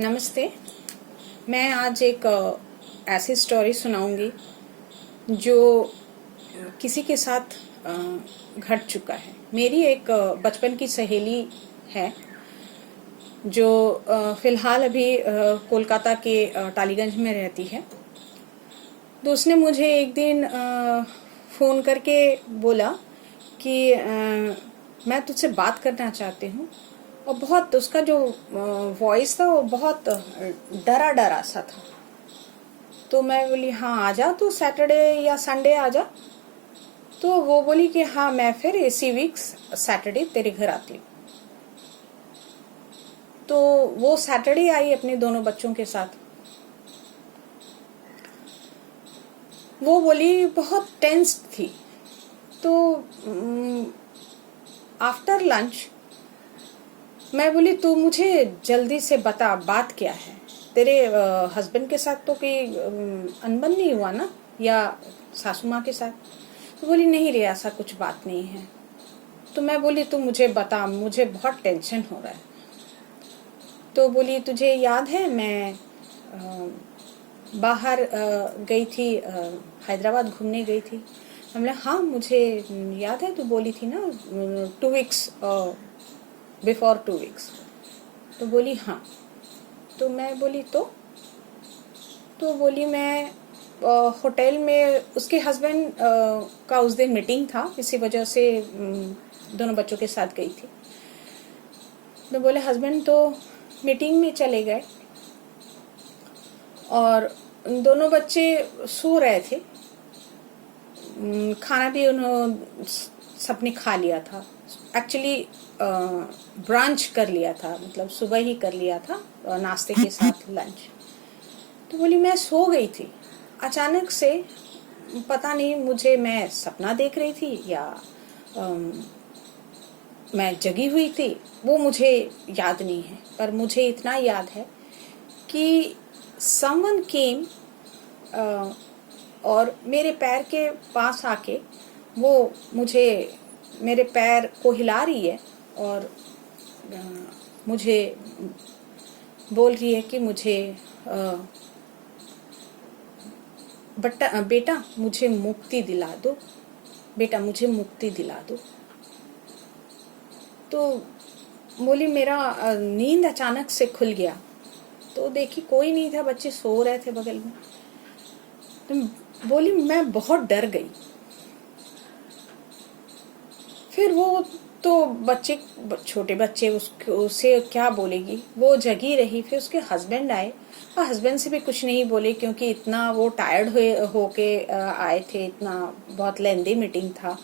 नमस्ते। मैं आज एक ऐसी स्टोरी सुनाऊंगी जो किसी के साथ घट चुका है। मेरी एक बचपन की सहेली है जो फ़िलहाल अभी कोलकाता के टालीगंज में रहती है। तो उसने मुझे एक दिन फ़ोन करके बोला कि मैं तुझसे बात करना चाहती हूँ। और बहुत उसका जो वॉइस था वो बहुत डरा डरा सा था। तो मैं बोली हाँ आ जा, तू सैटरडे या संडे आ जा। तो वो बोली कि हाँ मैं फिर इसी वीक्स सैटरडे तेरे घर आती हूँ। तो वो सैटरडे आई अपने दोनों बच्चों के साथ। वो बोली बहुत टेंस्ड थी। तो आफ्टर लंच मैं बोली तू मुझे जल्दी से बता बात क्या है, तेरे हस्बैंड के साथ तो कोई अनबन नहीं हुआ ना, या सासू माँ के साथ? तो बोली नहीं रे, ऐसा कुछ बात नहीं है। तो मैं बोली तू मुझे बता, मुझे बहुत टेंशन हो रहा है। तो बोली तुझे याद है मैं बाहर गई थी, हैदराबाद घूमने गई थी। हमने हाँ मुझे याद है, तू बोली थी ना 2 वीक्स बिफोर 2 वीक्स। तो बोली हाँ। तो मैं बोली तो बोली मैं होटल में, उसके हस्बैंड का उस दिन मीटिंग था, इसी वजह से दोनों बच्चों के साथ गई थी। तो बोले हस्बैंड तो मीटिंग में चले गए और दोनों बच्चे सो रहे थे। खाना भी उन्होंने सबने खा लिया था। एक्चुअली ब्रंच कर लिया था, मतलब सुबह ही कर लिया था नाश्ते के साथ लंच। तो बोली मैं सो गई थी, अचानक से पता नहीं मुझे, मैं सपना देख रही थी या मैं जगी हुई थी, वो मुझे याद नहीं है। पर मुझे इतना याद है कि समवन केम और मेरे पैर के पास आके वो मुझे, मेरे पैर को हिला रही है और मुझे बोल रही है कि मुझे बेटा मुझे मुक्ति दिला दो, बेटा मुझे मुक्ति दिला दो। तो बोली मेरा नींद अचानक से खुल गया। तो देखी कोई नहीं था, बच्चे सो रहे थे बगल में। तो बोली मैं बहुत डर गई। फिर वो तो बच्चे, छोटे बच्चे, उसे क्या बोलेगी, वो जगी रही। फिर उसके हस्बैंड आए और हस्बैंड से भी कुछ नहीं बोले, क्योंकि इतना वो टायर्ड होके आए थे, इतना बहुत लेंदी मीटिंग था।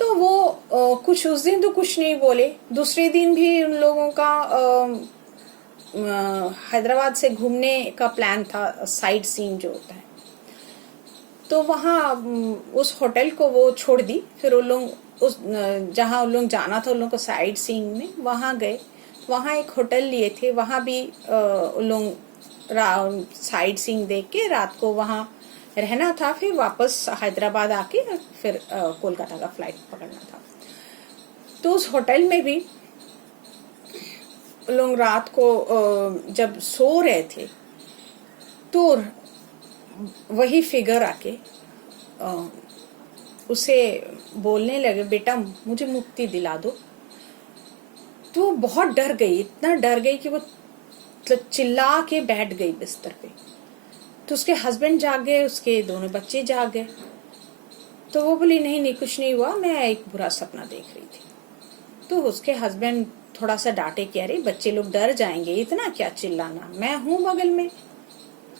तो वो कुछ उस दिन तो कुछ नहीं बोले। दूसरे दिन भी उन लोगों का हैदराबाद से घूमने का प्लान था, साइड सीन जो होता है। तो वहाँ उस होटल को वो छोड़ दी। फिर उन लोग उस जहाँ उन लोग जाना था, उन लोगों को साइड सीइंग में वहाँ गए। वहाँ एक होटल लिए थे, वहाँ भी उन लोग साइड सीइंग देख के रात को वहाँ रहना था। फिर वापस हैदराबाद आके फिर कोलकाता का फ्लाइट पकड़ना था। तो उस होटल में भी लोग रात को जब सो रहे थे तो वही फिगर आके उसे बोलने लगे बेटा मुझे मुक्ति दिला दो। तो वो बहुत डर गई, इतना डर गई कि वो चिल्ला के बैठ गई बिस्तर पे। तो उसके हस्बैंड जाग गए, उसके दोनों बच्चे जाग गए। तो वो बोली नहीं नहीं कुछ नहीं हुआ, मैं एक बुरा सपना देख रही थी। तो उसके हस्बैंड थोड़ा सा डांटे कि अरे बच्चे लोग डर जाएंगे, इतना क्या चिल्लाना, मैं हूं बगल में,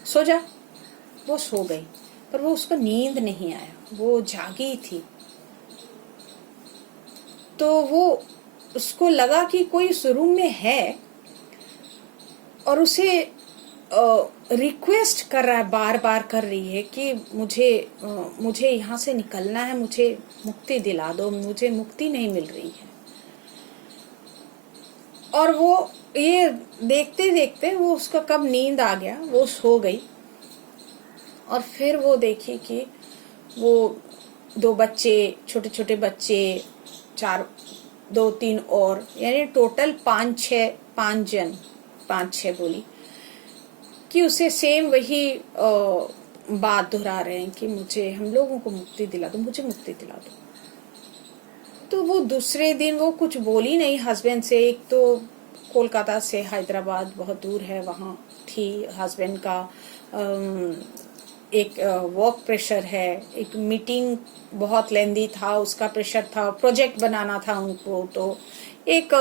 सो जा। वो सो गई, पर वो उसको नींद नहीं आया, वो जागी थी। तो वो, उसको लगा कि कोई उस रूम में है और उसे रिक्वेस्ट कर रहा है, बार बार कर रही है कि मुझे यहाँ से निकलना है, मुझे मुक्ति दिला दो, मुझे मुक्ति नहीं मिल रही है। और वो ये देखते देखते वो, उसका कब नींद आ गया, वो सो गई। और फिर वो देखी कि वो दो बच्चे, छोटे छोटे बच्चे, 4, 2, 3 और, यानी टोटल 5 जन 5-6 बोली कि उसे सेम वही बात दोहरा रहे हैं कि मुझे, हम लोगों को मुक्ति दिला दो, मुझे मुक्ति दिला दो। तो वो दूसरे दिन वो कुछ बोली नहीं हस्बैंड से। एक तो कोलकाता से हैदराबाद बहुत दूर है, वहाँ थी हस्बैंड का एक वर्क प्रेशर है, एक मीटिंग बहुत लेंदी था, उसका प्रेशर था, प्रोजेक्ट बनाना था उनको, तो एक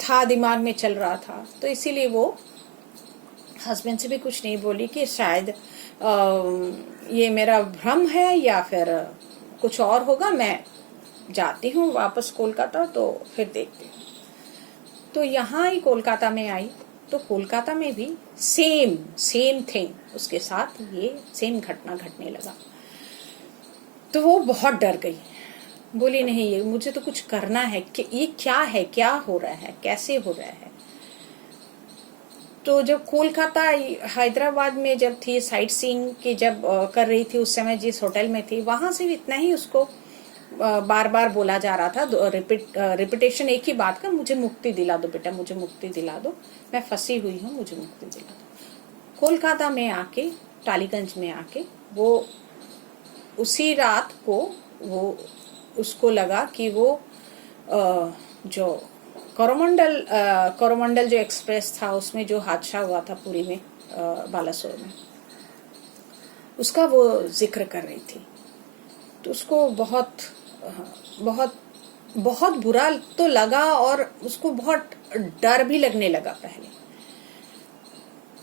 था दिमाग में चल रहा था। तो इसीलिए वो हस्बैंड से भी कुछ नहीं बोली कि शायद ये मेरा भ्रम है या फिर कुछ और होगा, मैं जाती हूँ वापस कोलकाता, तो फिर देखती हूँ। तो यहाँ ही कोलकाता में आई, तो कोलकाता में भी सेम थिंग उसके साथ ये सेम घटना घटने लगा। तो वो बहुत डर गई, बोली नहीं ये मुझे तो कुछ करना है, कि ये क्या है, क्या हो रहा है, कैसे हो रहा है। तो जब कोलकाता हैदराबाद में जब थी साइट सीइंग की जब कर रही थी, उस समय जिस होटल में थी वहां से भी इतना ही उसको बार बार बोला जा रहा था, रिपीटेशन एक ही बात का, मुझे मुक्ति दिला दो बेटा, मुझे मुक्ति दिला दो, मैं फंसी हुई हूँ, मुझे मुक्ति दिला दो। कोलकाता में आके, टालीगंज में आके, वो उसी रात को वो उसको लगा कि वो जो कोरोमंडल जो एक्सप्रेस था उसमें जो हादसा हुआ था पुरी में, बालासोर में, उसका वो जिक्र कर रही थी। तो उसको बहुत बहुत बहुत बुरा तो लगा और उसको बहुत डर भी लगने लगा पहले।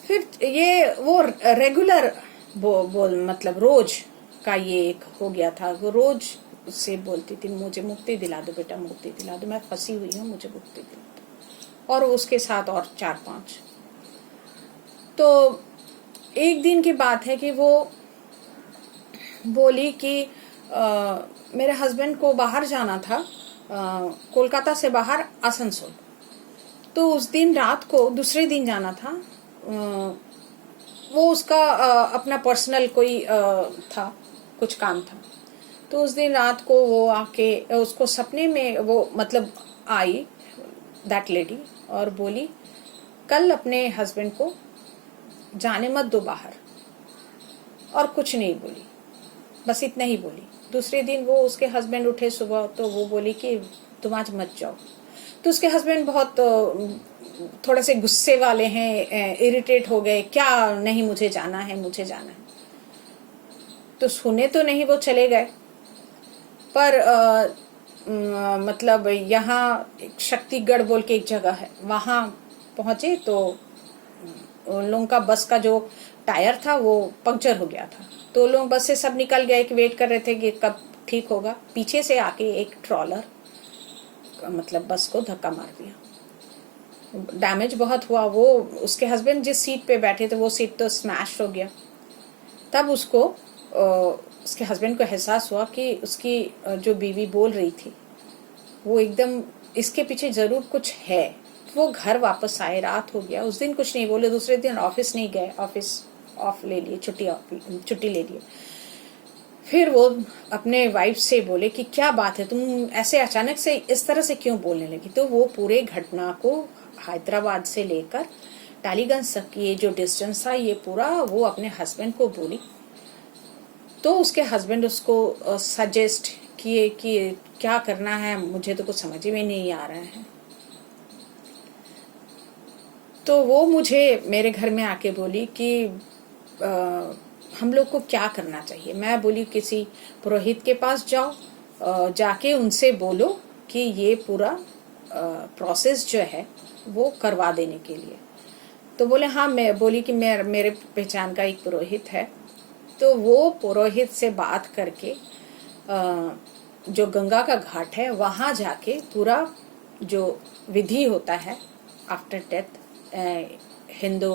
फिर ये वो रेगुलर मतलब रोज का ये एक हो गया था। वो रोज से बोलती थी मुझे मुक्ति दिला दो बेटा, मुक्ति दिला दो, मैं फंसी हुई हूँ, मुझे मुक्ति दिला दो। और उसके साथ और 4-5। तो एक दिन की बात है कि वो बोली कि मेरे हस्बैंड को बाहर जाना था, कोलकाता से बाहर आसनसोल। तो उस दिन रात को, दूसरे दिन जाना था, वो उसका अपना पर्सनल कोई था, कुछ काम था। तो उस दिन रात को वो आके उसको सपने में वो मतलब आई दैट लेडी और बोली कल अपने हस्बैंड को जाने मत दो बाहर, और कुछ नहीं बोली, बस इतना ही बोली। दूसरे दिन वो उसके हस्बैंड उठे सुबह, तो वो बोली कि तुम आज मत जाओ। तो उसके हस्बैंड बहुत थोड़े से गुस्से वाले हैं, इरिटेट हो गए, क्या नहीं मुझे जाना है, मुझे जाना है। तो सुने तो नहीं, वो चले गए। पर मतलब यहाँ शक्तिगढ़ बोल के एक जगह है, वहाँ पहुंचे तो उन लोगों का बस का जो टायर था वो पंक्चर हो गया था। तो लोग बस से सब निकल गए कि वेट कर रहे थे कि कब ठीक होगा। पीछे से आके एक ट्रॉलर मतलब बस को धक्का मार दिया। डैमेज बहुत हुआ। वो उसके हस्बैंड जिस सीट पे बैठे थे वो सीट तो स्मैश हो गया। तब उसको उसके हस्बैंड को एहसास हुआ कि उसकी जो बीवी बोल रही थी वो एकदम इसके पीछे जरूर कुछ है। वो घर वापस आए, रात हो गया। उस दिन कुछ नहीं बोले, दूसरे दिन ऑफिस नहीं गए, ऑफिस ऑफ ले लिए, छुट्टी ले लिए। फिर वो अपने वाइफ से बोले कि क्या बात है, तुम ऐसे अचानक से इस तरह से क्यों बोलने लगी। तो वो पूरे घटना को हैदराबाद से लेकर टालीगंज तक ये जो डिस्टेंस था ये पूरा वो अपने हस्बैंड को बोली। तो उसके हस्बैंड उसको सजेस्ट किए कि क्या करना है, मुझे तो कुछ समझ में नहीं आ रहा है। तो वो मुझे मेरे घर में आके बोली कि हम लोग को क्या करना चाहिए। मैं बोली किसी पुरोहित के पास जाओ, जाके उनसे बोलो कि ये पूरा प्रोसेस जो है वो करवा देने के लिए। तो बोले हाँ। मैं बोली कि मेरे पहचान का एक पुरोहित है। तो वो पुरोहित से बात करके जो गंगा का घाट है वहाँ जाके पूरा जो विधि होता है आफ्टर डेथ, हिंदू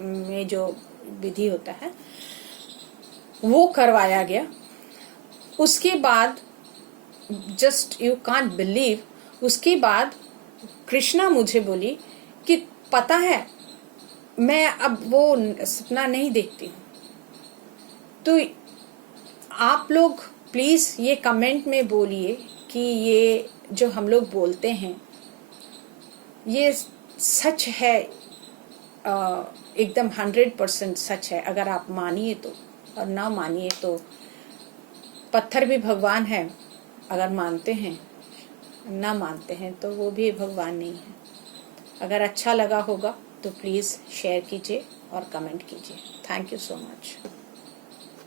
में जो विधि होता है वो करवाया गया। उसके बाद जस्ट यू कांट बिलीव, उसके बाद कृष्णा मुझे बोली कि पता है मैं अब वो सपना नहीं देखती हूँ। तो आप लोग प्लीज ये कमेंट में बोलिए कि ये जो हम लोग बोलते हैं ये सच है, एकदम 100% सच है। अगर आप मानिए तो, और ना मानिए तो, पत्थर भी भगवान है अगर मानते हैं, ना मानते हैं तो वो भी भगवान नहीं है। अगर अच्छा लगा होगा तो प्लीज़ शेयर कीजिए और कमेंट कीजिए। Thank you so much.